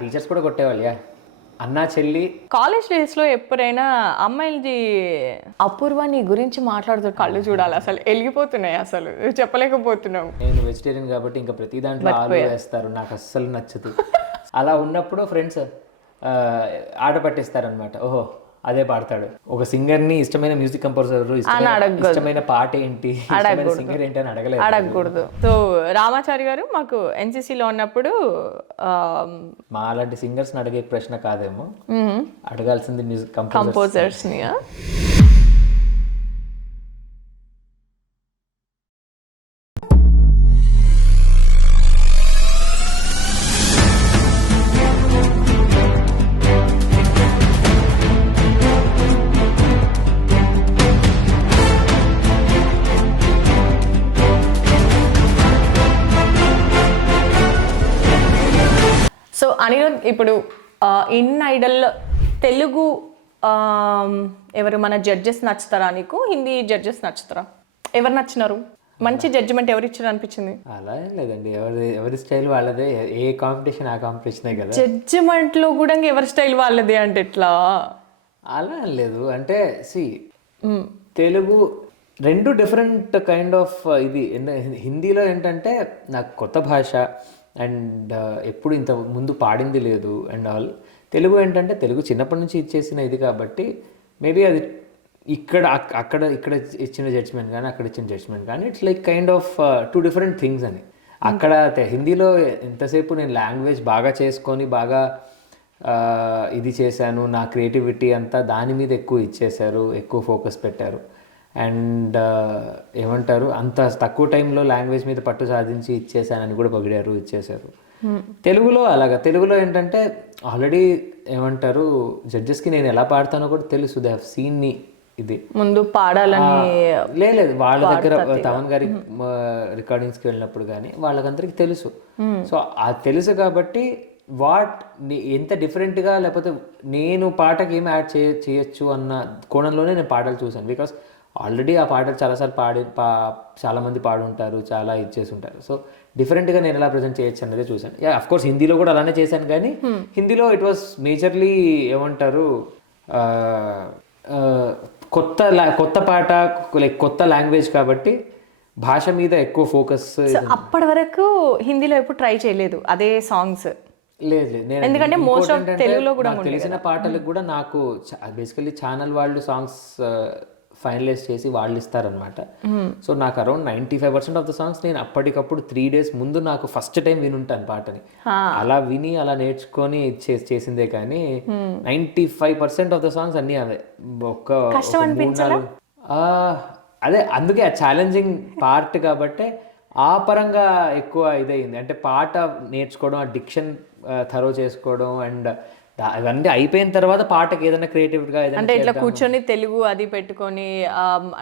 Teachers కూడా కొట్టేవాళ్ళు. అన్నా చెల్లి. కాలేజ్ డేస్లో ఎప్పుడైనా అమ్మాయిలది అపూర్వ నీ గురించి మాట్లాడుతూ కళ్ళు చూడాలి, అసలు వెలిగిపోతున్నాయి, అసలు చెప్పలేకపోతున్నాం. నేను వెజిటేరియన్ కాబట్టి ఇంకా ప్రతి దాంట్లో ఆలు వేస్తారు, నాకు అస్సలు నచ్చదు. అలా ఉన్నప్పుడు ఫ్రెండ్స్ ఆట పట్టిస్తారనమాట. ఓహో అదే పాడతాడు. ఒక సింగర్ని ఇష్టమైన మ్యూజిక్ కంపోజర్ ఇష్టమైన పాట ఏంటి, సింగర్ ఏంటి అని అడగకూడదు. సో రామాచారి గారు మాకు ఎన్సీసీలో ఉన్నప్పుడు మా అలాంటి సింగర్స్ని అడిగే ప్రశ్న కాదేమో, అడగాల్సింది మ్యూజిక్ కంపోజర్స్ని. సో అనిరుద్, ఇప్పుడు ఇన్ ఐడల్ తెలుగు ఎవరు మన జడ్జెస్ నచ్చుతారా నీకు? హిందీ జడ్జెస్ నచ్చుతారా? ఎవరు నచ్చినారు? మంచి జడ్జిమెంట్ ఎవరు ఇచ్చారు అనిపించింది? అలా ఏం లేదండి, ఎవరి స్టైల్ వాళ్ళదే. ఏ కాంపిటీషన్ ఆ కాంపిటీషనే కదా. జడ్జిమెంట్లో కూడా ఎవరి స్టైల్ వాళ్ళదే అంటే ఎట్లా? అలా ఏం లేదు. అంటే తెలుగు రెండు డిఫరెంట్ కైండ్ ఆఫ్ ఇది. హిందీలో ఏంటంటే నాకు కొత్త భాష అండ్ ఎప్పుడు ఇంత ముందు పాడింది లేదు అండ్ ఆల్. తెలుగు ఏంటంటే తెలుగు చిన్నప్పటి నుంచి ఇచ్చేసిన ఇది కాబట్టి మేబీ అది ఇక్కడ ఇచ్చిన జడ్జ్మెంట్ కానీ అక్కడ ఇచ్చిన జడ్జ్మెంట్ కానీ it's like kind of two different things అని. అక్కడ హిందీలో ఎంతసేపు నేను లాంగ్వేజ్ బాగా చేసుకొని బాగా ఇది చేశాను, నా క్రియేటివిటీ అంతా దాని మీద ఎక్కువ ఇచ్చేశారు, ఎక్కువ ఫోకస్ పెట్టారు. అండ్ ఏమంటారు, అంత తక్కువ టైంలో లాంగ్వేజ్ మీద పట్టు సాధించి ఇచ్చేసానని కూడా పొగిడారు, ఇచ్చేశారు. తెలుగులో అలాగా. తెలుగులో ఏంటంటే ఆల్రెడీ ఏమంటారు జడ్జెస్కి నేను ఎలా పాడతానో కూడా తెలుసు. దే హ్యావ్ సీన్ మీ ఇది ముందు పాడాలని లేదు వాళ్ళ దగ్గర తమన్ గారి రికార్డింగ్స్కి వెళ్ళినప్పుడు కానీ వాళ్ళకందరికీ తెలుసు. సో అది తెలుసు కాబట్టి ఎంత డిఫరెంట్గా లేకపోతే నేను పాటకి ఏం యాడ్ చేయొచ్చు అన్న కోణంలోనే నేను పాటలు చూశాను. బికాస్ ఆల్రెడీ ఆ పాటలు చాలాసార్లు చాలామంది పాడుంటారు, చాలా ఇచ్చేసి ఉంటారు. సో డిఫరెంట్గా నేను ఎలా ప్రజెంట్ చేయొచ్చు అనేది చూశాను. అఫ్కోర్స్ హిందీలో కూడా అలానే చేశాను, కానీ హిందీలో ఇట్ వాస్ మేజర్లీ ఏమంటారు కొత్త పాట, లైక్ కొత్త లాంగ్వేజ్ కాబట్టి భాష మీద ఎక్కువ ఫోకస్. అప్పటి వరకు హిందీలో ఎప్పుడు ట్రై చేయలేదు అదే సాంగ్స్? లేదు, ఎందుకంటే మోస్ట్ ఆఫ్ తెలుగులో కూడా తెలిసిన పాటలకు కూడా నాకు బేసికల్లీ ఛానల్ వాళ్ళు సాంగ్స్ ఫైనలైజ్ చేసి వాళ్ళు ఇస్తారనమాట. సో నాకు అరౌండ్ 95% ఆఫ్ ద సాంగ్స్ నేను అప్పటికప్పుడు 3 days ముందు నాకు ఫస్ట్ టైం వినుంటాను పాటని. అలా విని అలా నేర్చుకొని చేసిందే, కానీ 95% ఆఫ్ ద సాంగ్స్ అన్నీ అవే. అదే అందుకే ఆ ఛాలెంజింగ్ పార్ట్ కాబట్టి ఆ పరంగా ఎక్కువ ఇదయింది. అంటే పాట నేర్చుకోవడం, ఆ డిక్షన్ థరో చేసుకోవడం అండ్ అవన్నీ అయిపోయిన తర్వాత పాటకి ఏదైనా క్రియేటివ్గా అంటే ఇట్లా కూర్చొని తెలుగు అది పెట్టుకొని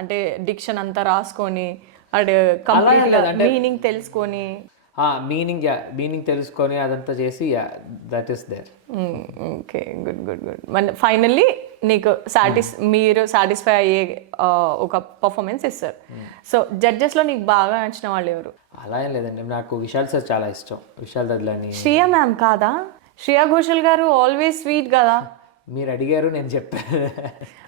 అంటే డిక్షన్ అంతా రాసుకొని అంటే మీనింగ్ తెలుసుకొని మీనింగ్ తెలుసుకొని అదంతా చేసి that is there. Okay, good good good. Finally నీకు మీరు సాటిస్ఫై అయ్యే ఒక పర్ఫార్మెన్స్ ఇస్తారు. సో జడ్జెస్లో నీకు బాగా నచ్చిన వాళ్ళు ఎవరు? అలా ఏం లేదండి, నాకు విశాల్ సార్ చాలా ఇష్టం. విశాల్ దద్లాని. శ్రియా మ్యామ్ కాదా? శ్రేయా ఘోషల్ గారు ఆల్వేస్ స్వీట్ కదా. మీరు అడిగారు, నేను చెప్పాను.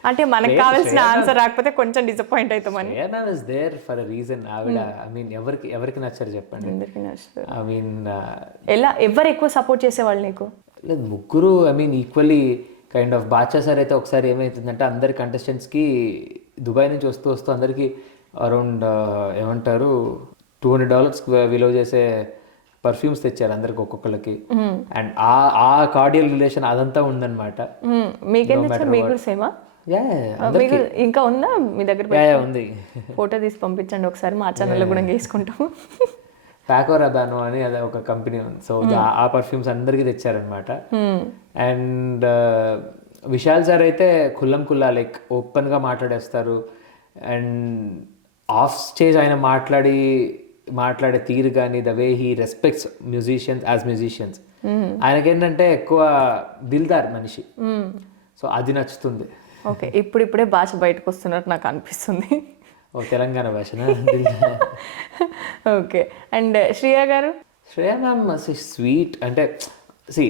అంటే మనకు కావాల్సిన ఆన్సర్ రాకపోతే కొంచెం డిసప్పాయింట్ అవుతామని. Shreya ma'am is there for a reason. ఆవిడ ఐ మీన్ ఎవరికి నచ్చారు చెప్పండి? అందరికీ నచ్చుతారు. ఐ మీన్ ఎవరు ఎక్కువ సపోర్ట్ చేసేవాళ్ళు నీకు? లేదు, ముగ్గురు I mean equally kind of. Badshah sir అయితే ఒకసారి ఏమవుతుందంటే అందరి కంటెస్టెంట్స్కి దుబాయ్ నుంచి వస్తూ అందరికీ అరౌండ్ ఏమంటారు $200 విలువ చేసే పర్ఫ్యూమ్స్ తెచ్చారు అందరికి, ఒక్కొక్కరికి. అండ్ ఆ కార్డియల్ రిలేషన్ అదంతా ఉందన్నమాట. ఇంకా ఉందా మీ దగ్గర? ఉంది, ఫోటో తీసి పంపించండి ఒకసారి, మా ఛానల్లో కూడా వేసుకుంటాం. ప్యాకో రబానో అని అదే ఒక కంపెనీ ఉంది. సో ఆ పర్ఫ్యూమ్స్ అందరికీ తెచ్చారనమాట. అండ్ విశాల్ సార్ అయితే కుల్లా లైక్ ఓపెన్గా మాట్లాడేస్తారు. అండ్ ఆఫ్ స్టేజ్ ఆయన మాట్లాడే తీరు కానీ, the way he respects musicians as musicians. ఆయనకేంటంటే ఎక్కువ దిల్దార్ మనిషి. సో అది నచ్చుతుంది. ఓకే, ఇప్పుడే భాష బయటకు వస్తున్నట్టు నాకు అనిపిస్తుంది. తెలంగాణ భాషనా? ఓకే. అండ్ శ్రియా గారు? Shreya ma'am sweet. అంటే సి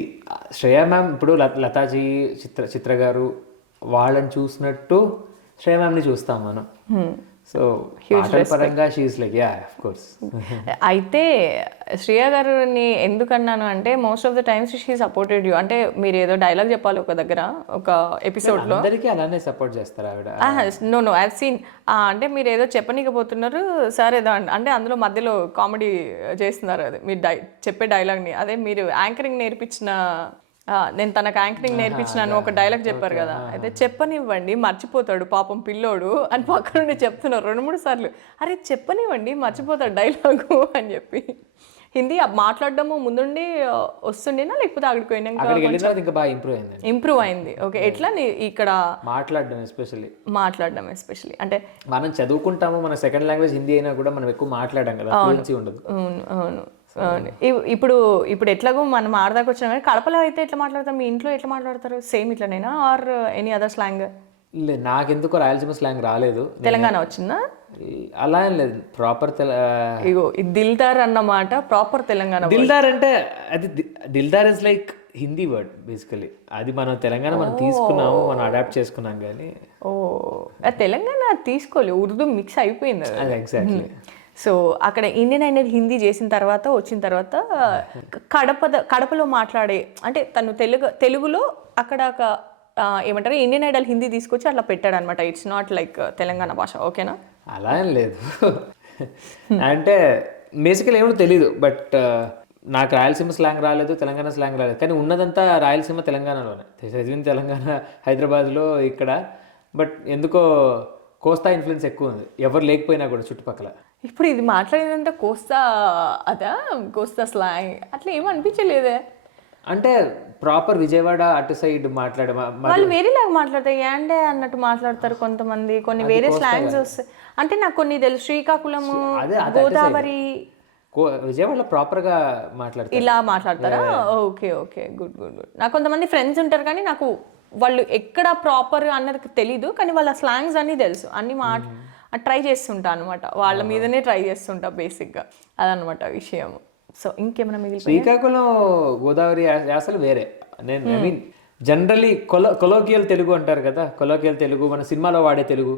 శ్రేయ మ్యామ్ ఇప్పుడు లతాజీ చిత్ర గారు వాళ్ళని చూసినట్టు శ్రేయ మ్యామ్ని చూస్తాం మనం. సో పాటల పరంగా she's like ya of course. అయితే శ్రేయ గారిని ఎందుకన్నాను అంటే most of the times she supported you. అంటే మీరు ఏదో డైలాగ్ చెప్పాలి ఒక దగ్గర ఒక ఎపిసోడ్లో, అందరికీ అలానే సపోర్ట్ చేస్తారు ఆవిడ. No I seen. అంటే మీరు ఏదో చెప్పనీకపోతున్నారు సార్ ఏదో అంటే అందులో మధ్యలో కామెడీ చేస్తున్నారు. అది మీరు చెప్పే డైలాగ్ని, అదే మీరు యాంకరింగ్ నేర్పించిన నేను తనకు యాంకరింగ్ నేర్పించినాను ఒక డైలాగ్ చెప్పారు కదా, అయితే చెప్పనివ్వండి మర్చిపోతాడు పాపం పిల్లోడు అని పక్కన నుండి చెప్తున్నారు 2-3 సార్లు. అరే చెప్పనివ్వండి మర్చిపోతాడు డైలాగు అని చెప్పి. హిందీ మాట్లాడడము ముందుండి వస్తుండేనా లేకపోతే అక్కడికి పోయినాక ఇంకా బాగా ఇంప్రూవ్ అయింది? ఓకే, ఎట్లా ఇక్కడ మాట్లాడడం ఎస్పెషల్లీ అంటే మనం చదువుకుంటాము, మన సెకండ్ లాంగ్వేజ్ హిందీ అయినా కూడా మనం ఎక్కువ మాట్లాడడం కదా, ఫ్లూయెన్సీ ఉండదు. అవును. ఇప్పుడు ఎట్లాగో మనం ఆడదాకా వచ్చినా కానీ కడపలో అయితే ఎట్లా మాట్లాడతారు? మీ ఇంట్లో ఎట్లా మాట్లాడతారు? సేమ్ ఇట్లనేనా ఆర్ ఎనీ అదర్ స్లాంగ్? లేదు, నాకెందుకో రాయలసీమ స్లాంగ్ రాలేదు. తెలంగాణ వచ్చిందా? అలా ఏం లేదు, ప్రాపర్ ఇగో దిల్దార్ అన్నమాట ప్రాపర్ తెలంగాణ. దిల్దార్ అంటే అది Dildar is like Hindi word basically. అది మనం తెలంగాణ మనం తీసుకున్నాము, మనం అడాప్ట్ చేసుకున్నాం కానీ తెలంగాణ తీసుకోలేదు, ఉర్దూ మిక్స్ అయిపోయింది అది. ఎగ్జాక్ట్లీ. సో అక్కడ ఇండియన్ ఐడల్ హిందీ చేసిన తర్వాత వచ్చిన తర్వాత కడపలో మాట్లాడే అంటే తను తెలుగులో అక్కడ ఏమంటారు ఇండియన్ ఐడల్ హిందీ తీసుకొచ్చి అట్లా పెట్టాడు అనమాట. ఇట్స్ నాట్ లైక్ తెలంగాణ భాష. ఓకేనా? అలా ఏం లేదు. అంటే బేసికల్ ఏమో తెలీదు, బట్ నాకు రాయలసీమ స్లాంగ్ రాలేదు, తెలంగాణ స్లాంగ్ రాలేదు, కానీ ఉన్నదంతా రాయలసీమ తెలంగాణలోనే. చదివింది తెలంగాణ హైదరాబాద్లో ఇక్కడ, బట్ ఎందుకో కోస్తా ఇన్ఫ్లుయెన్స్ ఎక్కువ ఉంది, ఎవరు లేకపోయినా కూడా చుట్టుపక్కల. ఇప్పుడు ఇది మాట్లాడేదంటే కోస్తా స్లాంగ్ అట్లా ఏమనిపించలేదే? అంటే ప్రాపర్ విజయవాడ అటు సైడ్ వాళ్ళు వేరేలాగా మాట్లాడతారు, ఏండే అన్నట్టు మాట్లాడతారు కొంతమంది, కొన్ని వేరే స్లాంగ్స్ వస్తాయి. అంటే నాకు కొన్ని తెలుసు, శ్రీకాకుళము, గోదావరి, విజయవాడలో ప్రాపర్ గా మాట్లాడతారు, ఇలా మాట్లాడతారా? Okay good. నాకు కొంతమంది ఫ్రెండ్స్ ఉంటారు కానీ నాకు వాళ్ళు ఎక్కడ ప్రాపర్ అన్నది తెలీదు, కానీ వాళ్ళ స్లాంగ్స్ అన్నీ తెలుసు, అన్ని ట్రై చేస్తుంటా అనమాట, వాళ్ళ మీదనే ట్రై చేస్తుంటా బేసిక్గా, అదనమాట విషయం. సో ఇంకేమైనా మిగిలిన శ్రీకాకుళం గోదావరి యాసలు వేరే. నేను I mean generally colloquial Telugu అంటారు కదా, కొలోకియల్ తెలుగు మన సినిమాలో వాడే తెలుగు,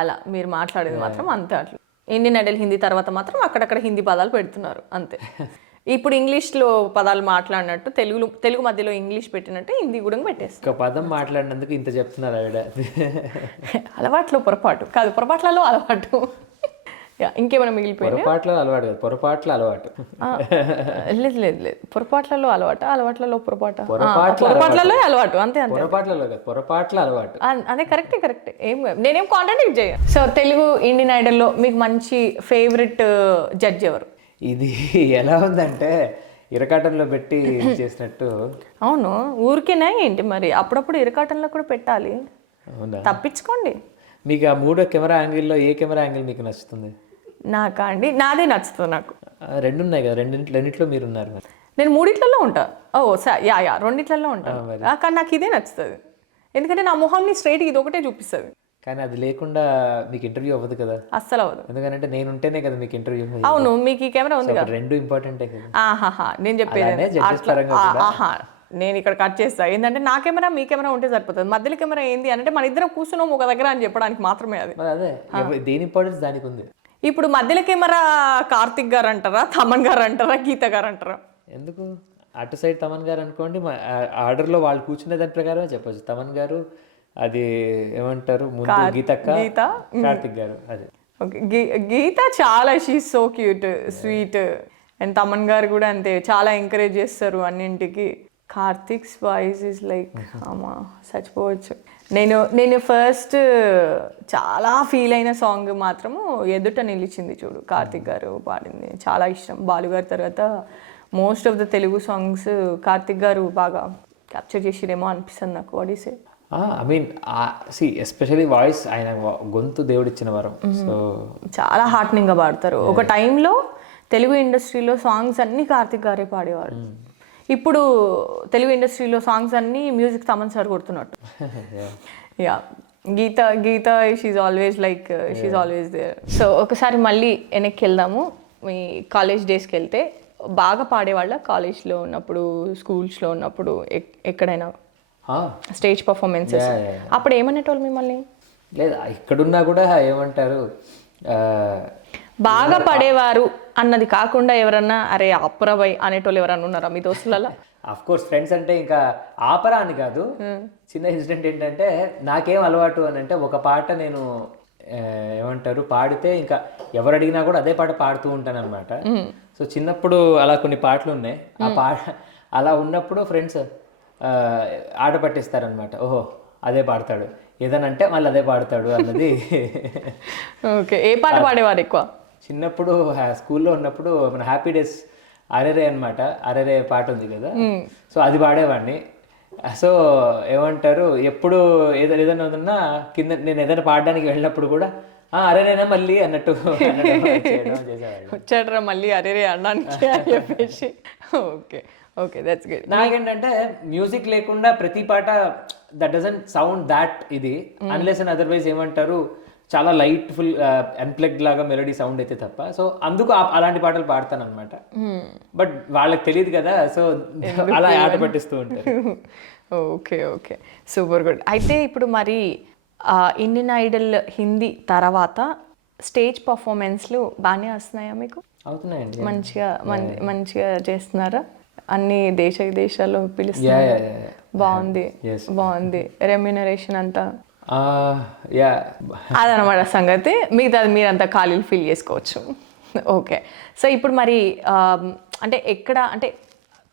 అలా మీరు మాట్లాడేది మాత్రం అంతే. అట్లా ఇండియన్ ఐడల్ హిందీ తర్వాత మాత్రం అక్కడక్కడ హిందీ పదాలు పెడుతున్నారు అంతే. ఇప్పుడు ఇంగ్లీష్లో పదాలు మాట్లాడినట్టు తెలుగు మధ్యలో ఇంగ్లీష్ పెట్టినట్టు హిందీ కూడా పెట్టేస్తారు. ఒక పదం మాట్లాడినందుకు ఇంత చెప్తున్నారు ఆవిడ. అలవాట్లో పొరపాటు కాదు, పొరపాట్లలో అలవాటు. ఇంకేమైనా మిగిలిపోయింది? పొరపాట్ల అలవాటు, లేదు పొరపాట్లలో అలవాట్లలో పొరపాట్లలో అలవాటు, అంతే పొరపాట్ల అలవాటు. అదే కరెక్టే. నేనేం కాంట్రాడిక్ట్ చేయను. సో తెలుగు ఇండియన్ ఐడల్లో మీకు మంచి ఫేవరెట్ జడ్జ్ ఎవరు? ఇది ఎలా ఉందంటే ఇరకాటంలో పెట్టి చేసినట్టు. అవును, ఊరికేనా ఏంటి మరి? అప్పుడప్పుడు ఇరకాటంలో కూడా పెట్టాలి, తప్పించుకోండి. మీకు ఆ 3 కెమెరా యాంగిల్లో ఏ కెమెరా యాంగిల్ మీకు నచ్చుతుంది? నాకా అండి, నాదే నచ్చుతుంది. నాకు 2 ఉన్నాయి కదా, రెండిట్లో మీరు ఉన్నారు మరి. నేను 3 ఉంటా. యా 2 ఉంటాను, కానీ నాకు ఇదే నచ్చుతుంది. ఎందుకంటే నా మొహంని స్ట్రైట్ ఇది ఒకటే చూపిస్తుంది. కానీ అది లేకుండా మీకు ఇంటర్వ్యూ అవ్వదు కదా? అస్సలు అవ్వదు. ఎందుకంటే నేను ఉంటేనే కదా మీకు ఇంటర్వ్యూ. అవును, మీకు ఈ కెమెరా ఉంది కదా, 2 ఇంపార్టెంటే కదా. నేను చెప్పేది నేను ఇక్కడ కట్ చేస్తా. ఏంటంటే నా కెమెరా మీ కెమెరా ఉంటే సరిపోతుంది, మధ్యలో కెమెరా ఏంది అంటే మన ఇద్దరం కూర్చున్నాం ఒక దగ్గర అని చెప్పడానికి మాత్రమే. అది అదే దేని ఇంపార్టెన్స్ దానికి ఉంది. ఇప్పుడు మధ్యలో కెమెరా కార్తిక్ గారు అంటారా, తమన్ గారు అంటారా, గీత గారు అంటారా? ఎందుకు అటు సైడ్ తమన్ గారు అనుకోండి, ఆర్డర్లో వాళ్ళు కూర్చునే దాని ప్రకారమే చెప్పచ్చు. తమన్ గారు అది ఏమంటారు ముందు, గీత కార్తిక్ గారు అది. ఓకే, గీత చాలా she's so cute sweet, and Thaman గారు కూడా అంతే, చాలా ఎంకరేజ్ చేస్తారు అన్నింటికి. కార్తిక్స్ వాయిస్ ఇస్ లైక్ అమ్మా చచ్చిపోవచ్చు. నేను ఫస్ట్ చాలా ఫీల్ అయిన సాంగ్ మాత్రము ఎదుట నిలిచింది చూడు, కార్తిక్ గారు పాడింది, చాలా ఇష్టం. బాలుగారి తర్వాత most of the Telugu songs Karthik గారు బాగా క్యాప్చర్ చేసిరేమో అనిపిస్తుంది నాకు. What is it? I mean especially voice, ఆయన గొంతు దేవుడిచ్చిన వరం. సో చాలా హార్ట్నింగ్గా పాడతారు. ఒక టైంలో తెలుగు ఇండస్ట్రీలో సాంగ్స్ అన్నీ కార్తిక్ గారే పాడేవాడు. ఇప్పుడు తెలుగు ఇండస్ట్రీలో సాంగ్స్ అన్నీ మ్యూజిక్ తమన్ సార్ కొడుతున్నట్టు. Yeah Geetha she always there. So ఒకసారి మళ్ళీ వెనక్కి వెళ్దాము. మీ కాలేజ్ డేస్కి వెళ్తే బాగా పాడేవాళ్ళ కాలేజ్లో ఉన్నప్పుడు, స్కూల్స్లో ఉన్నప్పుడు, ఎక్కడైనా స్టేజ్ పర్ఫార్మెన్సెస్ అప్పుడు ఏమనేటోళ్ళు మిమ్మల్ని? లేదు ఇక్కడున్నా కూడా ఏమంటారు బాగా పడేవారు అన్నది కాకుండా ఎవరన్నా అరే అప్పురబై అనేటోళ్ళు ఎవరన్నా ఉన్నారా మీ దోస్తులలో? అఫ్ కోర్స్ ఫ్రెండ్స్ అంటే ఇంకా ఆపరా అని కాదు. చిన్న ఇన్సిడెంట్ ఏంటంటే నాకేం అలవాటు అని అంటే ఒక పాట నేను ఏమంటారు పాడితే ఇంకా ఎవరు అడిగినా కూడా అదే పాట పాడుతూ ఉంటాను అనమాట. సో చిన్నప్పుడు అలా కొన్ని పాటలు ఉన్నాయి. ఆ పాట అలా ఉన్నప్పుడు ఫ్రెండ్స్ ఆట పట్టిస్తారనమాట. ఓహో అదే పాడతాడు ఏదనంటే మళ్ళీ అదే పాడతాడు అన్నది. ఓకే, ఏ పాట పాడేవారు ఎక్కువ? చిన్నప్పుడు స్కూల్లో ఉన్నప్పుడు మన హ్యాపీ డేస్ అరెరే అనమాట, అరెరే పాట ఉంది కదా, సో అది పాడేవాడిని. సో ఏమంటారు ఎప్పుడు ఏదైనా ఉందన్నా కింద నేను ఏదైనా పాడడానికి వెళ్ళినప్పుడు కూడా అరేరేనా మళ్ళీ అన్నట్టు వచ్చాడరా మళ్ళీ అరేరే అనడానికి అని చెప్పేసి. Okay okay, that's good. నాకేంటంటే మ్యూజిక్ లేకుండా ప్రతి పాట దట్ డజంట్ సౌండ్ దాట్ ఇది అన్లెస్ అండ్ అదర్వైజ్ ఏమంటారు చాలా లైట్ ఫుల్ అన్ప్లగ్డ్ లాగా మెలోడీ సౌండ్ అయితే తప్ప. సో అందుకు అలాంటి పాటలు పాడతాను అనమాట. బట్ వాళ్ళకి తెలియదు కదా, సో అలా ఆట పట్టిస్తూ ఉంటారు. Okay okay, super good. అయితే ఇప్పుడు మరి ఇండియన్ ఐడల్ హిందీ తర్వాత స్టేజ్ పర్ఫార్మెన్స్లు బాగానే వస్తున్నాయా మీకు? అవుతున్నాయండి, మంచిగా మంచిగా చేస్తున్నారా? అన్ని దేశాల్లో పిలుస్తున్నారు. బాగుంది బాగుంది. రెమ్యూనరేషన్ అంతా అదనమాట సంగతి. మిగతాది మీరంతా ఖాళీలు ఫీల్ చేసుకోవచ్చు. ఓకే, సో ఇప్పుడు మరి అంటే ఎక్కడ అంటే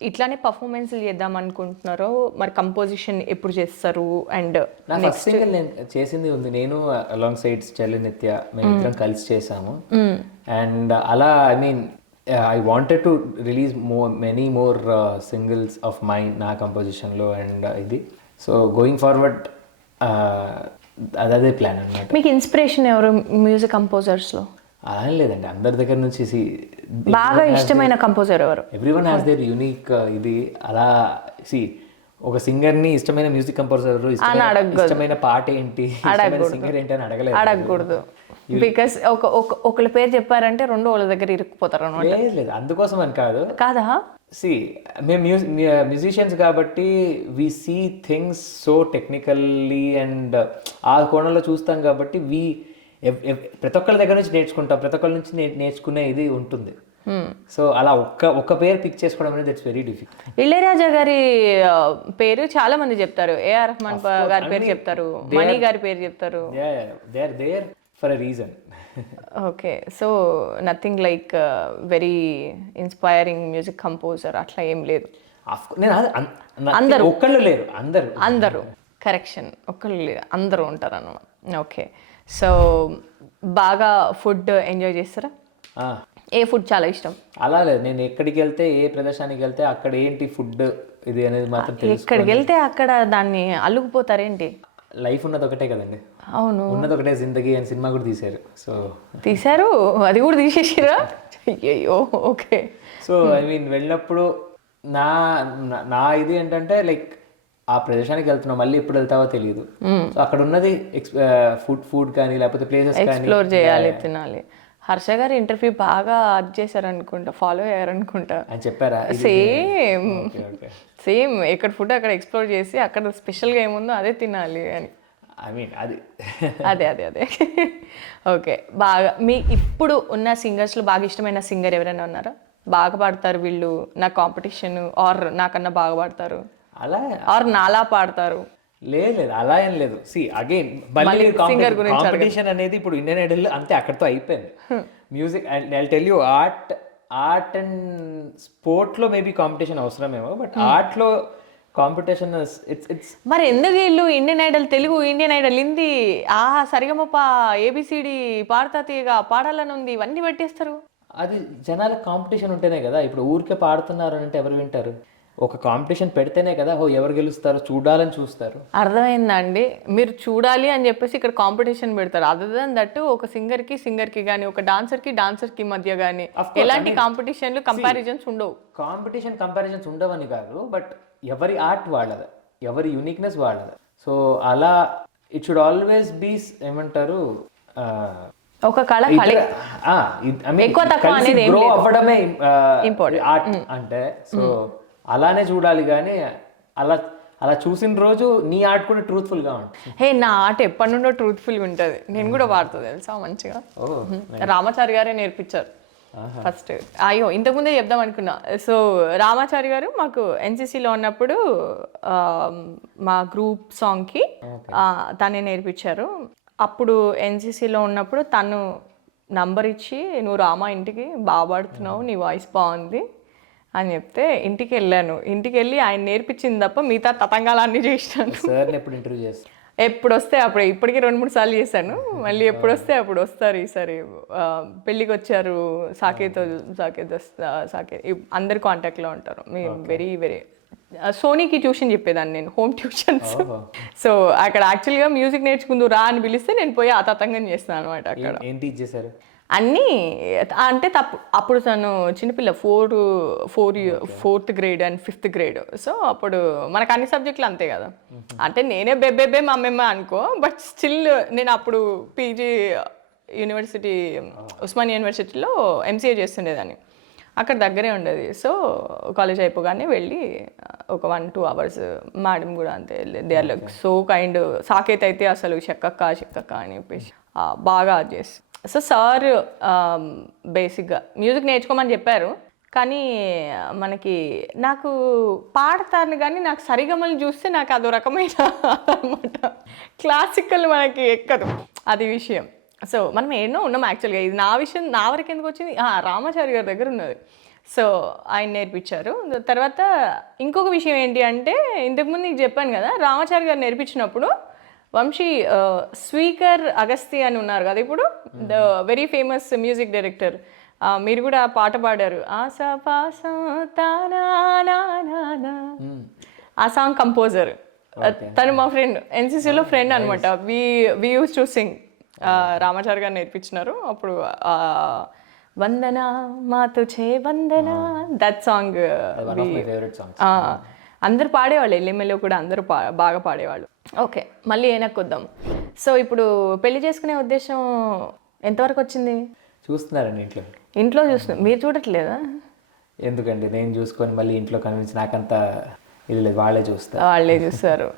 ఇట్లానే పర్ఫార్మెన్స్లు చేద్దాం అనుకుంటున్నారో మరి కంపోజిషన్ ఎప్పుడు చేస్తారు? అండ్ నా ఫస్ట్ సింగిల్ నేను చేసింది ఉంది, నేను అలాంగ్ సైడ్స్ చెల్లి నిత్య మేమిద్దరం కలిసి చేసాము. అండ్ అలా I mean I wanted to release many more singles of mine నా కంపోజిషన్లో అండ్ ఇది. సో గోయింగ్ ఫార్వర్డ్ అదే ప్లాన్ అనమాట. మీకు ఇన్స్పిరేషన్ ఎవరు మ్యూజిక్ కంపోజర్స్లో? అలా లేదండి, అందరి దగ్గర నుంచి బాగా ఇష్టమైన కంపోజర్ ఎవరు? ఎవ్రీవన్ హ్యాస్ దేర్ యూనిక్ ఇది. అలా ఒక సింగర్ని ఇష్టమైన మ్యూజిక్ కంపోజర్, ఇష్టమైన పాట ఏంటి, సింగర్ ఏంటి అని అడగకూడదు. బికాస్ ఒకళ్ళ పేరు చెప్పారంటే రెండు వాళ్ళ దగ్గర ఇరుక్కుపోతారు అనమాట. లేదు అందుకోసం అని కాదా? మేము మ్యూజిషియన్స్ కాబట్టి we see things so technically and ఆ కోణంలో చూస్తాం కాబట్టి ప్రతి ఒక్కరి దగ్గర నుంచి నేర్చుకుంటాం, ప్రతి ఒక్కరి నుంచి నేర్చుకునే ఇది ఉంటుంది. సో అలా ఒక్క పేరు పిక్ చేసుకోవడం అనేది ఇట్స్ వెరీ డిఫికల్ట్. ఇళయరాజా గారి పేరు చాలా మంది చెప్తారు, ఏఆర్ రెహమాన్ గారి పేరు చెప్తారు, మణి గారి పేరు చెప్తారు. They are there for a reason. Okay, so nothing like very inspiring music composer అట్లా ఏం లేదు. అందరూ ఒక్కళ్ళు లేరు, అందరూ కరెక్షన్, ఒక్కళ్ళు లేరు, అందరూ ఉంటారు అన్నమాట. ఓకే, సో బాగా ఫుడ్ ఎంజాయ్ చేస్తారా? ఏ ఫుడ్ చాలా ఇష్టం? అలా లేదు, నేను ఎక్కడికి వెళ్తే ఏ ప్రదేశానికి వెళ్తే అక్కడ ఏంటి ఫుడ్ ఇది అనేది మాత్రం తెలుసు. ఎక్కడికి వెళ్తే అక్కడ దాన్ని అల్లుకుపోతారేంటి? లైఫ్ ఉన్నది ఒకటే కదండి. అవును, ఉన్నది ఒకటే జిందగీ అని సినిమా కూడా తీశారు. సో తీశారు, అది కూడా తీసేసిరా? అయ్యో, ఓకే. సో ఐ మీన్ వెళ్ళినప్పుడు నా ఇది ఏంటంటే లైక్ ఆ ప్రదేశానికి వెళ్తున్నావు, మళ్ళీ ఎప్పుడు వెళ్తావో తెలియదు. సో అక్కడ ఉన్నది ఫుడ్ కానీ లేకపోతే ప్లేసెస్ కానీ ఎక్స్ప్లోర్ చేయాలి, తినాలి. హర్ష గారు ఇంటర్వ్యూ బాగా అది చేశారనుకుంటా, ఫాలో అయ్యారనుకుంటా అని చెప్పారా? సేమ్ ఎక్కడ ఫుడ్ అక్కడ ఎక్స్ప్లోర్ చేసి అక్కడ స్పెషల్గా ఏముందో అదే తినాలి అని. ఐ మీన్ అది అదే ఓకే. బాగా మీ ఇప్పుడు ఉన్న సింగర్స్లో బాగా ఇష్టమైన సింగర్ ఎవరైనా ఉన్నారా? బాగా పాడతారు వీళ్ళు, నా కాంపిటీషన్ ఆర్ నాకన్నా బాగా పాడతారు అలా ఆర్ నాలా పాడతారు? లేదు అలా ఏం లేదు. అగైన్ మళ్ళీ కాంపిటీషన్ అనేది ఇప్పుడు ఇండియన్ ఐడల్ అంతే అక్కడితో అయిపోయింది. Music I tell you, art and స్పోర్ట్లో మేబీ కాంపిటీషన్ అవసరమేమో, బట్ ఆర్ట్లో కాంపిటీషన్ ఇట్స్ మరి ఎందుకు వీళ్ళు Indian Idol Telugu, Indian Idol Hindi, Sarigamapa ABCD Padutha Theeyaga పాడాలని ఉంది, ఇవన్నీ పెట్టేస్తారు. అది జనాలకు కాంపిటీషన్ ఉంటేనే కదా. ఇప్పుడు ఊరికే పాడుతున్నారు అంటే ఎవరు వింటారు? ఒక కాంపిటీషన్ పెడితేనే కదా ఎవరు గెలుస్తారో చూడాలని చూస్తారు. అర్థమైందా అండి? మీరు చూడాలి అని చెప్పేసి ఇక్కడ కాంపిటీషన్ పెడతారు. అదర్ దెన్ దట్ ఒక సింగర్కి కానీ ఒక డాన్సర్కి మధ్య కానీ ఎలాంటి కాంపిటీషన్లు కంపారిజన్స్ ఉండవు. కంపారిజన్స్ ఉండవని కాదు, బట్ ఎవరి ఆర్ట్ వాళ్ళది, ఎవరి యూనిక్నెస్ వాళ్ళది. సో అలా ఇట్ షుడ్ ఆల్వేస్ బీ ఏమంటారు ఒక కళ ఎక్కువ తక్కువ అనేది ఏం గ్రో లేదు. అవ్వడమే Important. ఆర్ట్ అంటే. సో అలానే చూడాలి కానీ అలా అలా చూసిన రోజు నీ ఆర్ట్ కూడా ట్రూత్ఫుల్ గా ఉంటుంది. హే, నా ఆట ఎప్పటి నుండో ట్రూత్ఫుల్ ఉంటుంది. నేను కూడా వాడుతా తెలుసా మంచిగా. రామాచారి గారే నేర్పించారు ఫస్ట్. అయ్యో ఇంతకుముందే చెప్దాం అనుకున్నా. సో రామాచారి గారు మాకు ఎన్సీసీలో ఉన్నప్పుడు మా గ్రూప్ సాంగ్కి తనే నేర్పించారు. అప్పుడు ఎన్సీసీలో ఉన్నప్పుడు తను నంబర్ ఇచ్చి, నువ్వు రామా ఇంటికి బాగా పాడుతున్నావు, నీ వాయిస్ బాగుంది అని చెప్తే ఇంటికి వెళ్ళాను. ఇంటికి వెళ్ళి ఆయన నేర్పించింది తప్ప మిగతా తతంగాలన్నీ చేసినాను. సార్ని ఎప్పుడు ఇంటర్వ్యూ చేస్తాను, ఎప్పుడు వస్తే అప్పుడు, ఇప్పటికీ 2-3 సార్లు చేశాను. మళ్ళీ ఎప్పుడు వస్తే అప్పుడు వస్తారు. ఈసారి పెళ్ళికి వచ్చారు. సాకేత్ అందరు కాంటాక్ట్లో ఉంటారు. మీ వెరీ వెరీ సోనీకి ట్యూషన్ చెప్పేదాన్ని నేను, హోమ్ ట్యూషన్స్. సో అక్కడ యాక్చువల్గా మ్యూజిక్ నేర్చుకుందు రా అని పిలిస్తే నేను పోయి ఆ తతంగం చేస్తాను అనమాట. అక్కడ ఏం టీచ్ చేశారు? అన్నీ అంటే అప్పుడు తను చిన్నపిల్ల, 4th grade and 5th grade. So అప్పుడు మనకు అన్ని సబ్జెక్టులు అంతే కదా. అంటే నేనే బెబ్బెబ్బే మా అమ్మమ్మ అనుకో, బట్ స్టిల్ నేను అప్పుడు పీజీ యూనివర్సిటీ, ఉస్మానియా యూనివర్సిటీలో ఎంసీఏ చేస్తుండేదాన్ని. అక్కడ దగ్గరే ఉండేది. సో కాలేజ్ అయిపోగానే వెళ్ళి ఒక 1-2 hours, మేడం కూడా అంతే, they are like so kind. Saketh అయితే అసలు చెక్కక్క అని చెప్పేసి బాగా చేసి. సో సార్ బేసిక్గా మ్యూజిక్ నేర్చుకోమని చెప్పారు. కానీ నాకు పాడతాను కానీ నాకు సరిగమలు చూస్తే నాకు అదో రకమైన అనమాట. క్లాసికల్ మనకి ఎక్కదు, అది విషయం. సో మనం ఎన్నో ఉన్నాం యాక్చువల్గా. ఇది నా విషయం, నా వరకు ఎందుకు వచ్చింది, రామాచారి గారి దగ్గర ఉన్నది. సో ఆయన నేర్పించారు. తర్వాత ఇంకొక విషయం ఏంటి అంటే, ఇంతకుముందు నీకు చెప్పాను కదా, రామాచారి గారు నేర్పించినప్పుడు వంశీ స్పీకర్ అగస్తి అని ఉన్నారు కదా ఇప్పుడు, the very famous music director. మీరు కూడా పాట పాడారు, ఆ సాంగ్ కంపోజర్. తను మా ఫ్రెండ్, ఎన్సీసీలో ఫ్రెండ్ అనమాట. వి యూస్ టు సింగ్. రామాచారి గారు నేర్పించినారు అప్పుడు. వందనా మాతో చే వందనా, దట్ సాంగ్ అందరు పాడేవాళ్ళు. ఎల్ఎంఏలో కూడా అందరూ బాగా పాడేవాళ్ళు. ఓకే, మళ్ళీ ఏనక్కొద్దాం. సో ఇప్పుడు పెళ్లి చేసుకునే ఉద్దేశం ఎంతవరకు వచ్చింది? చూస్తున్నారండి ఇంట్లో చూస్తున్నారు, మీరు చూడట్లేదా? ఎందుకండి నేను చూసుకొని మళ్ళీ ఇంట్లో కనిపించి నాకంత ఇది లేదు, వాళ్ళే చూస్తారు.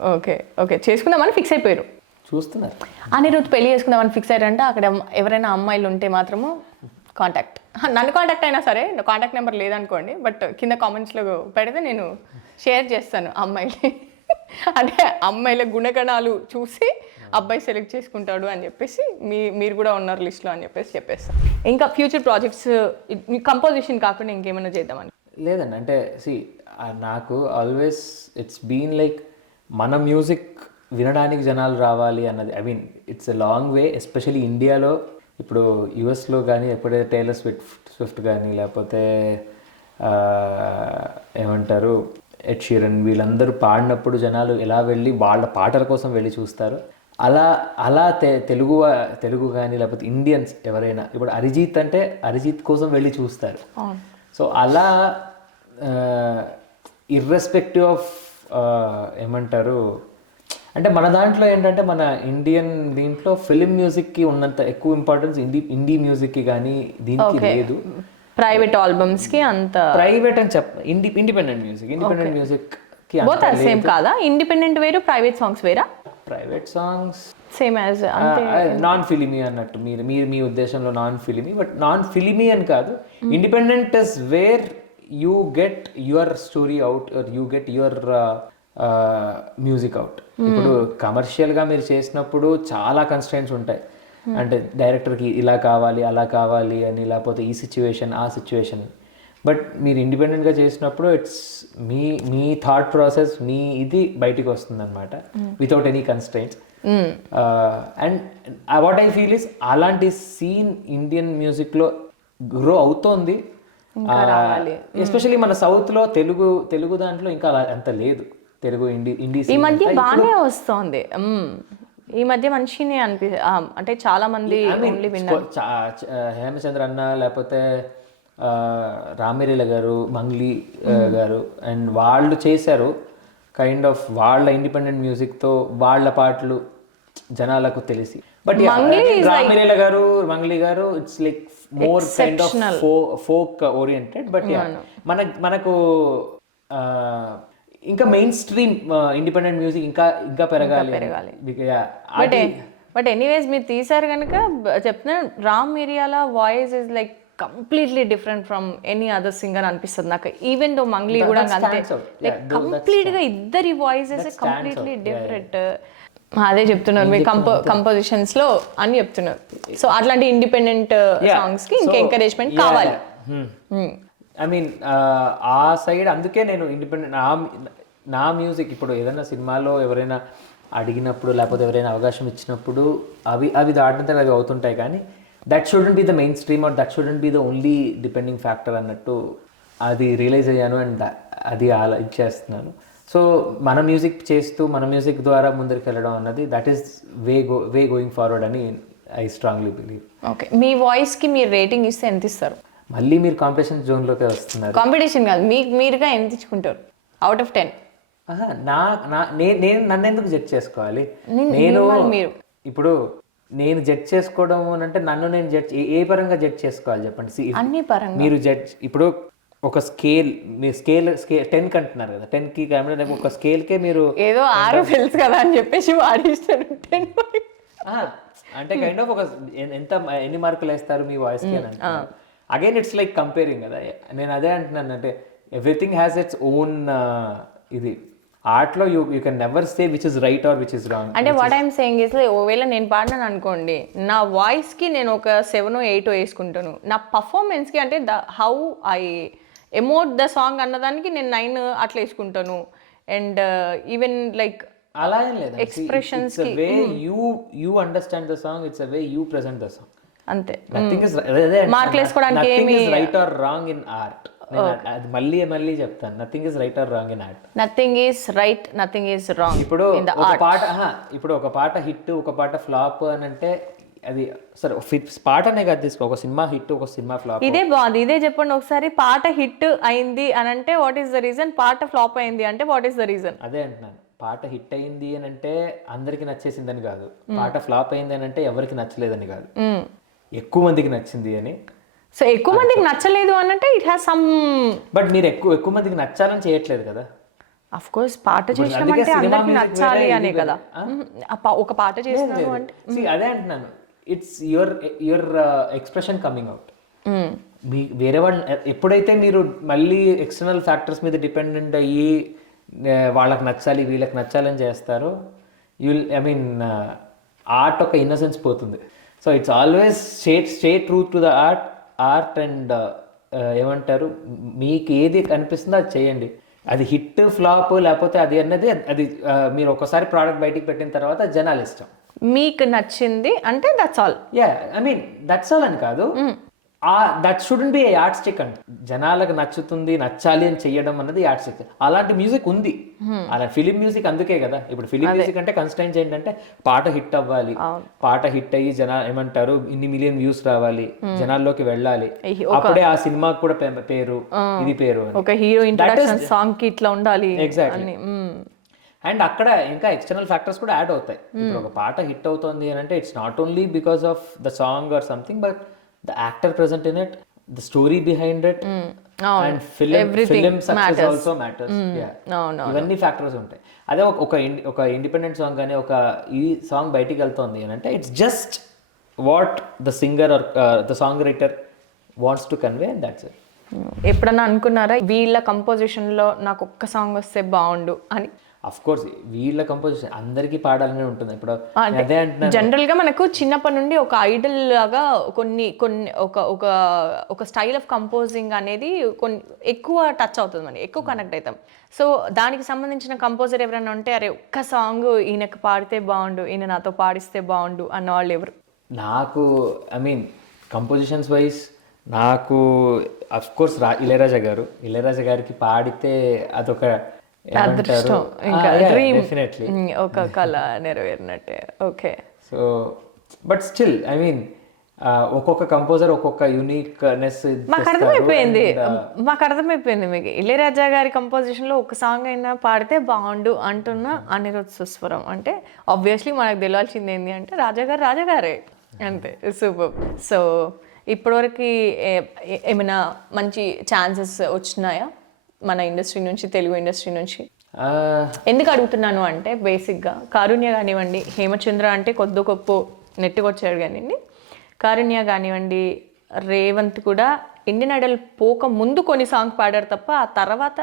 ఓకే చేసుకుందామని ఫిక్స్ అయిపోయారు. చూస్తున్నారు. అనిరుద్ధ్ పెళ్లి చేసుకుందామని ఫిక్స్ అయ్యారంటే అక్కడ ఎవరైనా అమ్మాయిలు ఉంటే మాత్రము కాంటాక్ట్, నన్ను కాంటాక్ట్ అయినా సరే, కాంటాక్ట్ నెంబర్ లేదనుకోండి, బట్ కింద కామెంట్స్లో పెడితే నేను షేర్ చేస్తాను అమ్మాయిని. అంటే అమ్మాయిల గుణగణాలు చూసి అబ్బాయి సెలెక్ట్ చేసుకుంటాడు అని చెప్పేసి, మీరు కూడా ఉన్నారు లిస్ట్లో అని చెప్పేస్తాను. ఇంకా ఫ్యూచర్ ప్రాజెక్ట్స్ కంపోజిషన్ కాకుండా ఇంకేమైనా చేద్దామని? లేదండి, అంటే నాకు ఆల్వేస్ ఇట్స్ బీన్ లైక్ మన మ్యూజిక్ వినడానికి జనాలు రావాలి అన్నది. I mean it's a long way, especially ఇండియాలో. ఇప్పుడు యుఎస్లో కానీ ఎప్పుడైతే టైలర్ స్విఫ్ట్ కానీ లేకపోతే ఏమంటారు ఎడ్ షీరన్, వీళ్ళందరూ పాడినప్పుడు జనాలు ఎలా వెళ్ళి వాళ్ళ పాటల కోసం వెళ్ళి చూస్తారు. అలా తెలుగు కానీ లేకపోతే ఇండియన్స్ ఎవరైనా, ఇప్పుడు అరిజిత్ అంటే అరిజిత్ కోసం వెళ్ళి చూస్తారు. సో అలా ఇర్రెస్పెక్టివ్ ఆఫ్ ఏమంటారు అంటే, మన దాంట్లో ఏంటంటే మన ఇండియన్ దీంట్లో ఫిలిం మ్యూజిక్కి ఉన్నంత ఎక్కువ ఇంపార్టెన్స్ ఇండీ మ్యూజిక్కి కానీ దీనికి లేదు. ప్రైవేట్ ఆల్బమ్స్కి అంత ప్రైవేట్ అని ఇండిపెండెంట్ మ్యూజిక్కి సేమ్ కాదా? ఇండిపెండెంట్ వేరు, ప్రైవేట్ సాంగ్స్ వేరా? Private songs same as non filmy అన్నట్టు. మీరు మీ ఉద్దేశంలో non filmy, but non filmy అని కాదు. Independent is where you get your story out, are you get your music out. ఇప్పుడు కమర్షియల్గా మీరు చేసినప్పుడు చాలా కన్స్ట్రెంట్స్ ఉంటాయి. అంటే డైరెక్టర్కి ఇలా కావాలి అలా కావాలి అని, లేకపోతే ఈ సిచ్యువేషన్ ఆ సిచ్యువేషన్. బట్ మీరు ఇండిపెండెంట్గా చేసినప్పుడు ఇట్స్ మీ థాట్ ప్రాసెస్, మీ ఇది బయటికి వస్తుంది అనమాట, without any constraints. And what I feel is అలాంటి సీన్ ఇండియన్ మ్యూజిక్లో గ్రో అవుతోంది. ఎస్పెషల్లీ మన సౌత్లో తెలుగు దాంట్లో ఇంకా అంత లేదు. తెలుగు ఇండీ ఈ మధ్య బాగానే వస్తుంది. ఈ మధ్య మంచినే అంటే చాలా మంది హేమచంద్ర అన్న, లేకపోతే రామిరేల గారు, మంగ్లీ గారు, అండ్ వాళ్ళు చేశారు కైండ్ ఆఫ్ వాళ్ళ ఇండిపెండెంట్ మ్యూజిక్తో వాళ్ళ పాటలు జనాలకు తెలిసి. బట్ రామిరేల గారు మంగ్లీ గారు it's like more kind of folk oriented. But మనకు ఇంకా మెయిన్ స్ట్రీమ్ ఇండిపెండెంట్ మ్యూజిక్ ఇంకా పెరగాలి. బట్ ఎనీవేస్ మీరు తీసారు కనుక చెప్తున్నాను, రామ్ మిరియాల voice is like completely different from any other singer అనిపిస్తుంది నాకు. ఈవెన్ దో మంగ్లీ కూడా అంతే, లైక్ కంప్లీట్ గా ఇద్దరి వాయిసెస్ కంప్లీట్లీ డిఫరెంట్. అదే చెప్తున్నారు మీ కంపోజిషన్స్ లో అని చెప్తున్నారు. సో అట్లాంటి ఇండిపెండెంట్ సాంగ్స్ కి ఇంకా ఎంకరేజ్మెంట్ కావాలి. ఐ మీన్ ఆ సైడ్ అందుకే నేను ఇండిపెండెంట్ నా మ్యూజిక్ ఇప్పుడు ఏదైనా సినిమాలో ఎవరైనా అడిగినప్పుడు లేకపోతే ఎవరైనా అవకాశం ఇచ్చినప్పుడు అవి దాటిన తర్వాత అవి అవుతుంటాయి, కానీ that shouldn't be the main stream are that shouldn't be the only depending factor అన్నట్టు అది రియలైజ్ అయ్యాను. అండ్ అది అలా ఇచ్చేస్తున్నాను. సో మన మ్యూజిక్ చేస్తూ మన మ్యూజిక్ ద్వారా ముందరికి వెళ్ళడం అన్నది that is way going forward అని ఐ స్ట్రాంగ్లీ బిలీవ్. ఓకే, మీ వాయిస్ కి మీరు రేటింగ్ ఇస్తే ఎంత ఇస్తారు? మళ్ళీ మీరు కాంపిటీషన్ జోన్లోకి వస్తున్నారు. కాంపిటీషన్ కాదు, మీరుగా ఎంత ఇచ్చుకుంటారు అవుట్ ఆఫ్ 10? నేను నన్ను ఎందుకు జడ్జ్ చేసుకోవాలి? నేను ఇప్పుడు నేను జడ్జ్ చేసుకోవడం అంటే నన్ను నేను జడ్జ్ ఏ పరంగా జడ్జ్ చేసుకోవాలి చెప్పండి. అన్ని పరంగా మీరు జడ్జ్ ఇప్పుడు ఒక స్కేల్, మీ స్కేల్ 10 కంటున్నారు కదా, 10కి కెమెరా ఒక స్కేల్కే మీరు ఏదో 6 తెలుసు కదా అని చెప్పేసి వాడిస్తారు 10. అంటే కైండ్ ఆఫ్ ఒక ఎన్ని మార్కులు వేస్తారు మీ వాయిస్కి అని అంటున్నారు. అగైన్ ఇట్స్ లైక్ కంపేరింగ్ కదా. నేను అదే అంటున్నాను, అంటే ఎవ్రీథింగ్ హ్యాస్ ఇట్స్ ఓన్ ఇది. ఆర్ట్లో you can never say which is right or which is wrong. అంటే వాట్ ఐఎమ్ సేయింగ్ ఇస్ ఒకవేళ నేను పాడినాను అనుకోండి, నా వాయిస్కి నేను ఒక 7 or 8 వేసుకుంటాను. నా పర్ఫార్మెన్స్కి అంటే how I emote the song అన్నదానికి నేను 9 అట్లా వేసుకుంటాను. అండ్ ఈవెన్ లైక్ అలా ఏం లేదు, ఎక్స్ప్రెషన్స్ కి way you understand the song, it's a way you present the song. అంతే. నథింగ్ ఇస్ మార్కులు వేసుకోవడానికి ఏమి right are wrong in art. అది మళ్ళీ చెప్తాను, nothing is right are wrong in art. Nothing is right, nothing is wrong. ఇప్పుడు ఒక పాట హిట్, ఒక పాట ఫ్లాప్ అని అంటే అది సరే పాటనే కాదు తీసుకో, ఒక సినిమా హిట్, ఒక సినిమా ఫ్లాప్. ఇదే బాగుంది, ఇదే చెప్పండి ఒకసారి. పాట హిట్ అయింది అని అంటే వాట్ ఈస్ ద రీజన్? పాట ఫ్లాప్ అయింది అంటే వాట్ ఈస్ ద రీజన్? అదే అంటున్నాను, పాట హిట్ అయింది అని అంటే అందరికి నచ్చేసిందని కాదు, పాట ఫ్లాప్ అయింది అని అంటే ఎవరికి నచ్చలేదని కాదు, ఎక్కువ మందికి నచ్చింది అని. సో ఎక్కువ మందికి నచ్చలేదు అని అంటే ఇట్ హ్యాస్ సమ్. బట్ మీరు ఎక్కువ మందికి నచ్చాలని చేయట్లేదు కదా. అఫ్ కోర్స్ పాట చేసినామంటే అందరికి నచ్చాలి అనే కదా. ఒక పాట చేసినాము అంటే అదే అంటున్నాను, it's your expression coming out. మీ వేరే వాళ్ళు ఎప్పుడైతే మీరు మళ్ళీ ఎక్స్టర్నల్ ఫ్యాక్టర్స్ మీద డిపెండెంట్ అయ్యి వాళ్ళకి నచ్చాలి వీళ్ళకి నచ్చాలని చేస్తారో, ఐ మీన్ ఆర్ట్ ఒక ఇన్నసెన్స్ పోతుంది. So it's always stay true to the art and ఏమంటారు, మీకు ఏది అనిపిస్తుందో అది చేయండి. అది హిట్ ఫ్లాప్ లేకపోతే అది అన్నది అది మీరు ఒకసారి ప్రోడక్ట్ బయటికి పెట్టిన తర్వాత జనాలు ఇష్టం. మీకు నచ్చింది అంటే that's all. Yeah, I mean that's all అని కాదు, that shouldn't be yard stick. అంటే జనాలకు నచ్చుతుంది నచ్చాలి అని చెయ్యడం అన్నది యార్డ్ స్టిక్. అలాంటి మ్యూజిక్ ఉంది, అలా ఫిలిం మ్యూజిక్ అందుకే కదా. ఇప్పుడు ఫిలిం మ్యూజిక్ అంటే కన్స్టెంట్స్ ఏంటంటే పాట హిట్ అవ్వాలి, పాట హిట్ అయ్యి ఏమంటారు ఇన్ని మిలియన్ వ్యూస్ రావాలి, జనాల్లోకి వెళ్ళాలి, అప్పుడే ఆ సినిమాకి కూడా పేరు, ఇది పేరు, ఒక హీరో ఇంట్రడక్షన్ సాంగ్ కి ఇట్లా ఉండాలి. ఎగ్జాక్ట్లీ. అండ్ అక్కడ ఇంకా ఎక్స్టర్నల్ ఫ్యాక్టర్స్ కూడా యాడ్ అవుతాయి. ఇప్పుడు ఒక పాట హిట్ అవుతుంది అని అంటే it's not only because of the song or something, but the actor present in it, the story behind it, and film success also matters. ఇవన్నీ ఫ్యాక్టర్స్ ఉంటాయి. అదే ఒక ఇండిపెండెంట్ సాంగ్ కానీ ఒక ఈ సాంగ్ బయటికి వెళ్తుంది అని అంటే it's just what the singer or the song writer wants to convey, and that's it. ఎప్పుడన్నా అనుకున్నారా వీళ్ళ కంపోజిషన్లో నాకు ఒక్క సాంగ్ వస్తే బాగుండు అని? అఫ్ కోర్స్ వీళ్ళ కంపోజిషన్ అందరికీ పాడాలని ఉంటుంది. ఇప్పుడు అదే అంటున్నాను, జనరల్ గా మనకు చిన్నప్పటి నుండి ఒక ఐడల్ లాగా కొన్ని ఒక స్టైల్ ఆఫ్ కంపోజింగ్ అనేది ఎక్కువ టచ్ అవుతుంది, మనకి ఎక్కువ కనెక్ట్ అవుతాం. సో దానికి సంబంధించిన కంపోజర్ ఎవరైనా ఉంటే అరే ఒక్క సాంగ్ ఈయనకు పాడితే బాగుండు, ఈయన నాతో పాడిస్తే బాగుండు అన్న వాళ్ళు ఎవరు? నాకు ఐ మీన్ కంపోజిషన్స్ వైజ్ నాకు అఫ్ కోర్స్ ఇళయరాజా గారికి పాడితే అదొక అదృష్టం, ఇంకా డ్రీమ్, డెఫినెట్లీ ఒక కళ నెరవేరినట్టే. Okay. So but still I mean ఒక్కొక్క కంపోజర్ ఒక్కొక్క యూనిక్నెస్ మాకు అర్థమైపోయింది మీకు ఇళయరాజా గారి కంపోజిషన్లో ఒక సాంగ్ అయినా పాడితే బాగుండు అంటున్న అనిరుద్ సుస్వరం అంటే ఆబ్వియస్లీ మనకు తెలియాల్సింది ఏంటి అంటే రాజాగారే అంతే. సూపర్. సో ఇప్పటివరకు ఏమైనా మంచి ఛాన్సెస్ వచ్చినాయా మన ఇండస్ట్రీ నుంచి, తెలుగు ఇండస్ట్రీ నుంచి? ఎందుకు అడుగుతున్నాను అంటే బేసిక్గా కారుణ్య కానివ్వండి, హేమచంద్ర అంటే కొద్ది గొప్ప నెట్టుకొచ్చాడు కానివ్వండి, కారుణ్య కానివ్వండి, రేవంత్ కూడా ఇండియన్ ఐడల్ పోక ముందు కొన్ని సాంగ్ పాడారు తప్ప ఆ తర్వాత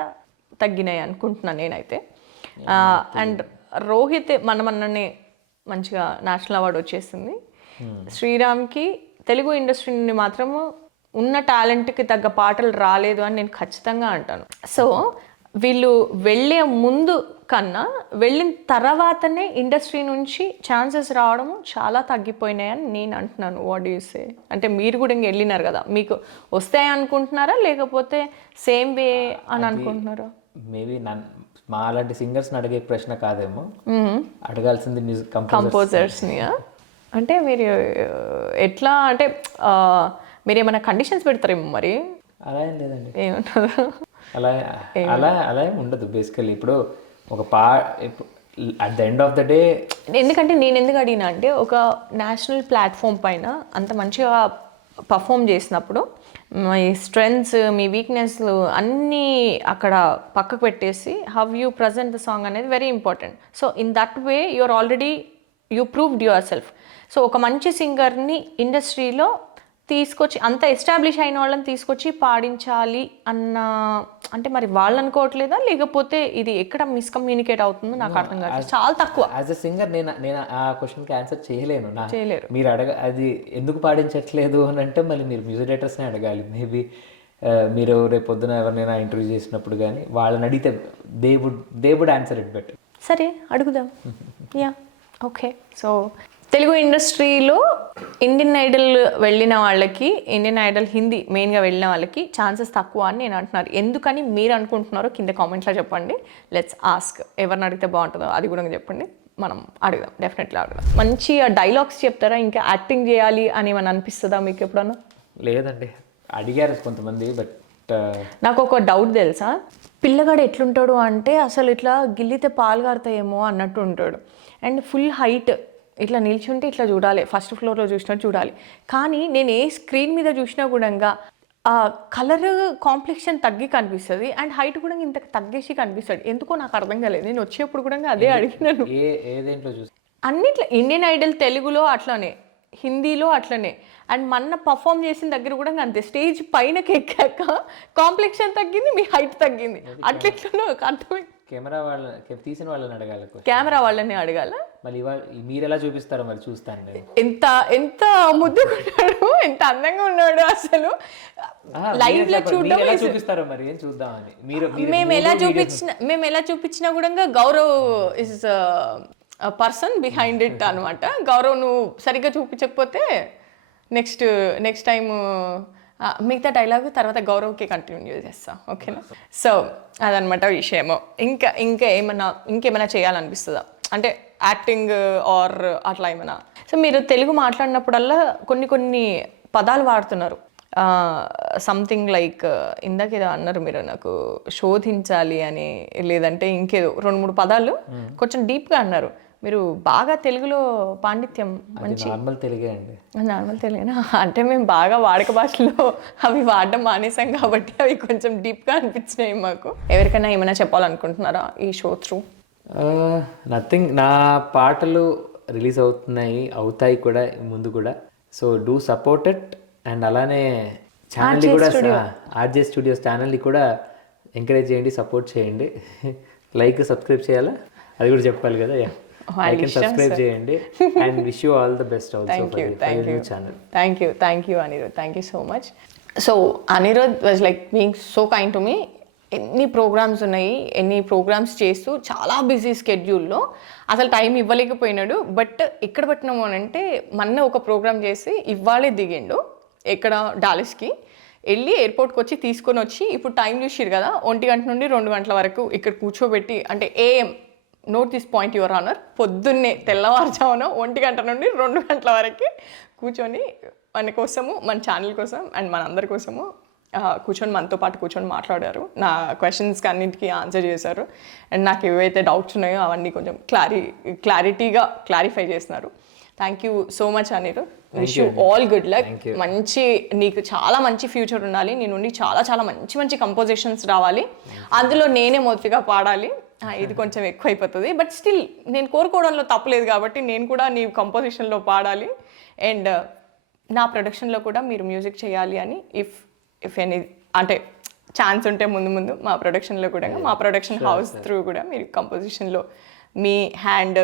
తగ్గినాయి అనుకుంటున్నాను నేనైతే. అండ్ రోహిత్ మనమన్ననే మంచిగా నేషనల్ అవార్డు వచ్చేసింది. శ్రీరామ్కి తెలుగు ఇండస్ట్రీ నుండి మాత్రము ఉన్న టాలెంట్కి తగ్గ పాటలు రాలేదు అని నేను ఖచ్చితంగా అంటాను. సో వీళ్ళు వెళ్ళే ముందు కన్నా వెళ్ళిన తర్వాతనే ఇండస్ట్రీ నుంచి ఛాన్సెస్ రావడం చాలా తగ్గిపోయినాయని నేను అంటున్నాను. What you say? అంటే మీరు కూడా ఇంక వెళ్ళినారు కదా, మీకు వస్తాయి అనుకుంటున్నారా లేకపోతే సేమ్ వే అని అనుకుంటున్నారా? మేబీ మా అలాంటి సింగర్స్ని అడిగే ప్రశ్న కాదేమో, అడగాల్సింది మ్యూజిక్ కంపోజర్స్ని. అంటే మీరు ఎట్లా అంటే మీరు ఏమైనా కండిషన్స్ పెడతారేమో మరి? అలా ఏం లేదండి, ఏమంటారు? అలా అలా ఏమి ఉండదు. బేసికలీ ఇప్పుడు ఒక at the end of the day, ఎందుకంటే నేను ఎందుకు అడిగినా అంటే ఒక నేషనల్ ప్లాట్ఫామ్ పైన అంత మంచిగా పర్ఫామ్ చేసినప్పుడు మీ స్ట్రెంగ్స్, మీ వీక్నెస్లు అన్నీ అక్కడ పక్కకు పెట్టేసి how you present the song అనేది very important. So in that way you're already you proved yourself. సో ఒక మంచి సింగర్ని ఇండస్ట్రీలో తీసుకొచ్చి అంత ఎస్టాబ్లిష్ అయిన వాళ్ళని తీసుకొచ్చి పాడించాలి అన్న అంటే మరి వాళ్ళు అనుకోవట్లేదా లేకపోతే ఇది ఎక్కడ మిస్కమ్యూనికేట్ అవుతుందో నాకు అర్థం కాదు. చాలా తక్కువ. యాజ్ ఎ సింగర్ నేను ఆ క్వశ్చన్కి ఆన్సర్ చేయలేను. చేయలేరు. మీరు అది ఎందుకు పాడించట్లేదు అని అంటే మళ్ళీ మీరు మ్యూజిక్ డైరెక్టర్స్నే అడగాలి. మేబీ మీరు రేపు పొద్దున ఎవరినైనా ఇంటర్వ్యూ చేసినప్పుడు కానీ వాళ్ళని అడిగితే they would answer it better. సరే అడుగుదాం. Yeah okay. సో తెలుగు ఇండస్ట్రీలో ఇండియన్ ఐడల్ వెళ్ళిన వాళ్ళకి, ఇండియన్ ఐడల్ హిందీ మెయిన్గా వెళ్ళిన వాళ్ళకి ఛాన్సెస్ తక్కువ అని నేను అంటున్నారు. ఎందుకని మీరు అనుకుంటున్నారో కింద కామెంట్లో చెప్పండి. Let's ask. ఎవరిని అడిగితే బాగుంటుందో అది కూడా చెప్పండి, మనం అడుగుదాం, డెఫినెట్లీ అడుగుదాం. మంచి డైలాగ్స్ చెప్తారా? ఇంకా యాక్టింగ్ చేయాలి అని ఏమైనా అనిపిస్తుందా మీకు ఎప్పుడన్నా? లేదండి, అడిగారు కొంతమంది. బట్ నాకు ఒక డౌట్ తెలుసా, పిల్లగాడు ఎట్లుంటాడు అంటే అసలు ఇట్లా గిల్లితే పాలు కారుతాయేమో అన్నట్టు ఉంటాడు. అండ్ ఫుల్ హైట్, ఇట్లా నిల్చుంటే ఇట్లా చూడాలి, ఫస్ట్ ఫ్లోర్లో చూసినట్టు చూడాలి. కానీ నేను ఏ స్క్రీన్ మీద చూసినా కూడా ఆ కలర్ కాంప్లెక్షన్ తగ్గి కనిపిస్తుంది అండ్ హైట్ కూడా ఇంత తగ్గేసి కనిపిస్తాడు. ఎందుకో నాకు అర్థం కాలేదు. నేను వచ్చేప్పుడు కూడా అదే అడిగినాను. అన్నిట్లో ఇండియన్ ఐడల్ తెలుగులో అట్లనే, హిందీలో అట్లనే, అండ్ మొన్న పర్ఫామ్ చేసిన దగ్గర కూడా అంతే. స్టేజ్ పైనకి ఎక్కాక కాంప్లెక్షన్ తగ్గింది, మీ హైట్ తగ్గింది. అట్లెట్లనో అర్థమైంది. కెమెరా వాళ్ళ తీసిన వాళ్ళని అడగాలి, కెమెరా వాళ్ళని అడగాల. మళ్ళీ మీరు ఎలా చూపిస్తారో మరి చూస్తాను. ఎంత ముద్దుగా ఉన్నాడు, ఎంత అందంగా ఉన్నాడు అసలు. లైవ్ లో చూపిస్తారో మరి ఏం చూద్దామని మేము ఎలా చూపించినా కూడా Gaurav is person behind it అనమాట. గౌరవ్ నువ్వు సరిగ్గా చూపించకపోతే నెక్స్ట్ టైం మిగతా డైలాగ్ తర్వాత గౌరవ్కి కంటిన్యూ చేస్తా, ఓకేనా? సో అదనమాట విషయము. ఇంకేమైనా చేయాలనిపిస్తుందా అంటే యాక్టింగ్ ఆర్ అట్లా ఏమైనా? సో మీరు తెలుగు మాట్లాడినప్పుడల్లా కొన్ని పదాలు వాడుతున్నారు. సంథింగ్ లైక్ ఇందాక ఏదో అన్నారు మీరు, నాకు శోధించాలి అని, లేదంటే ఇంకేదో 2-3 పదాలు కొంచెం డీప్గా అన్నారు. మీరు బాగా తెలుగులో పాండిత్యం మంచి. నార్మల్ తెలుగే అండి. నార్మల్ తెలుగేనా? అంటే మేము బాగా వాడక భాషలో అవి వాడడం మానేసాం కాబట్టి అవి కొంచెం డీప్గా అనిపించినాయి మాకు. ఎవరికైనా ఏమైనా చెప్పాలనుకుంటున్నారా ఈ షో త్రూ? నథింగ్. నా పాటలు రిలీజ్ అవుతాయి కూడా ముందు కూడా. So do support it. And అలానే ఛానల్ని కూడా, ఆర్జే స్టూడియోస్ ఛానల్ని కూడా ఎంకరేజ్ చేయండి, సపోర్ట్ చేయండి. లైక్ సబ్స్క్రైబ్ చేయాలా అది కూడా చెప్పాలి కదా. సబ్స్క్రైబ్ చేయండి and wish you all the best also for your new channel. Thank you Anirudh. Thank you so much. So Anirudh was like being so kind to me. ఎన్ని ప్రోగ్రామ్స్ ఉన్నాయి, ఎన్ని ప్రోగ్రామ్స్ చేస్తూ చాలా బిజీ స్కెడ్యూల్లో అసలు టైం ఇవ్వలేకపోయినాడు. బట్ ఎక్కడ పెట్టినాము అని అంటే మొన్న ఒక ప్రోగ్రామ్ చేసి ఇవ్వాలే దిగిండు. ఎక్కడ డాలస్కి వెళ్ళి ఎయిర్పోర్ట్కి వచ్చి తీసుకొని వచ్చి ఇప్పుడు టైం చూసిరు కదా 1 గంట నుండి 2 గంటల వరకు ఇక్కడ కూర్చోబెట్టి, అంటే AM note this point your honour, పొద్దున్నే తెల్లవారుజామున 1 గంట నుండి 2 గంటల వరకు కూర్చొని మన కోసము, మన ఛానల్ కోసం అండ్ మన అందరి కోసము కూర్చొని మనతో పాటు కూర్చొని మాట్లాడారు. నా క్వశ్చన్స్కి అన్నింటికి ఆన్సర్ చేశారు. అండ్ నాకు ఏవైతే డౌట్స్ ఉన్నాయో అవన్నీ కొంచెం క్లారిటీగా క్లారిఫై చేస్తున్నారు. Thank you so much Anirudh. Wish you all good luck. మంచి, నీకు చాలా మంచి ఫ్యూచర్ ఉండాలి. నీ నుండి చాలా చాలా మంచి మంచి కంపోజిషన్స్ రావాలి. అందులో నేనే మొదటిగా పాడాలి. ఇది కొంచెం ఎక్కువ అయిపోతుంది, బట్ స్టిల్ నేను కోరుకోవడంలో తప్పలేదు కాబట్టి నేను కూడా నీ కంపోజిషన్లో పాడాలి. అండ్ నా ప్రొడక్షన్లో కూడా మీరు మ్యూజిక్ చేయాలి అని ఇఫ్ ఎనీ అంటే ఛాన్స్ ఉంటే ముందు మా ప్రొడక్షన్లో కూడా, మా ప్రొడక్షన్ హౌస్ త్రూ కూడా మీరు కంపోజిషన్లో మీ హ్యాండ్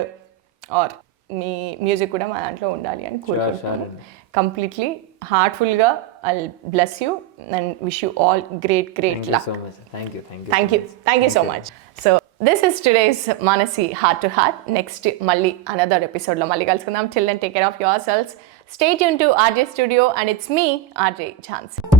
ఆర్ మీ మ్యూజిక్ కూడా మా దాంట్లో ఉండాలి అని కోరుకుంటున్నాను. కంప్లీట్లీ హార్ట్ఫుల్గా I bless you and wish you all great luck. Thank you so much. So this is today's Manasi heart to heart. Next మళ్ళీ అనదర్ ఎపిసోడ్లో మళ్ళీ కలుసుకుందాం. Till then take care of yourselves. Stay tuned to RJ Studio and it's me, RJ Jhansi.